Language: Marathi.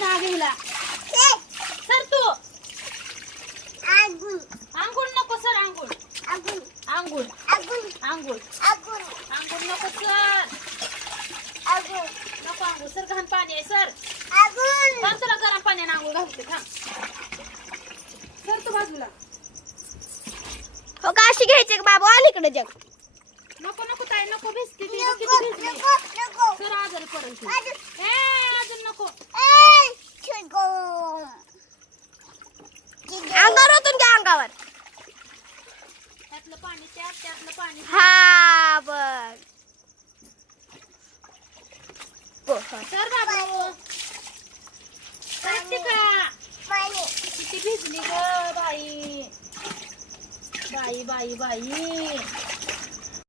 चहा घ्यायला सर तू आंघोळ नको सर आंघोळ आंघोळ आंघोळ आंघोळ नको सर नको आंघोळ सर घाण पाणी आहे सर थांब तुला गरम पाण्याने आंघोळ घालते थांब सर तू बाजूला हो का अशी घ्यायची का बाबू अलीकडे जग नको नको ताई नको भिजते ती बघ किती भिजली सर आजारी पडेल ती अजून नको अंगावर ओतून घ्या अंगावर त्यातलं पाणी त्यातलं पाणी हा बर सर बाबू का किती भिजली ग बाई बाई बाई बाई